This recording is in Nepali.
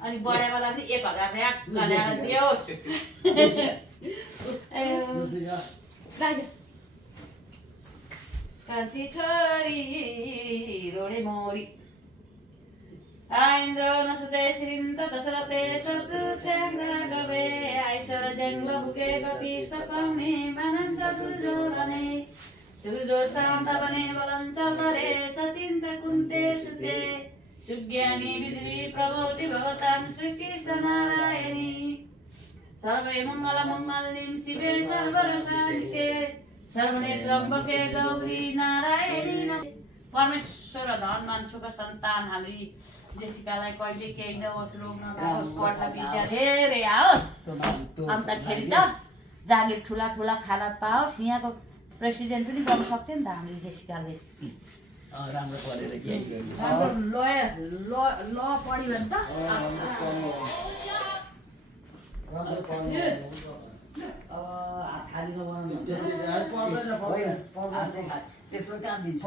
अनि बढेवाला पनि 1000 र्याक गलाएर दियोस् कान्छी छोरी रोडे मोरी आइन्द्र नसुते श्रीन्त दशरथे शत्रुक्षाङ्ग गवे आइसर ज्याङ्ग भुके गतिस्त पाउने मानन्द दुर्योधने सुरजो शान्त बने बलञ्च लरे सतिन्त कुन्ते सुते सुज्ञानी विधि प्रभोति भगतां श्रीकृष्ण नारायणी सर्वे मङ्गल मङ्गलिं शिवे सर्वरसानिके सर्वने त्र्यम्बके गौरी नारायणी परमेश्वर धन मन सुख सन्तान हाम्री जेसिकालाई कहिले केही नहोस् रोग नलागोस् पढ्न विद्या धेरै आओस् अन्तखेरि त जागिर ठुला ठुला खाना पाओस् यहाँको प्रेसिडेन्ट पनि गर्न सक्छ नि त हाम्रो जेसिकाले राम्रो पढेर केही राम्रो लयर ल पढ्यो भने त अब हात खाली नबनाउनु त्यस्तो कहाँ दिन्छ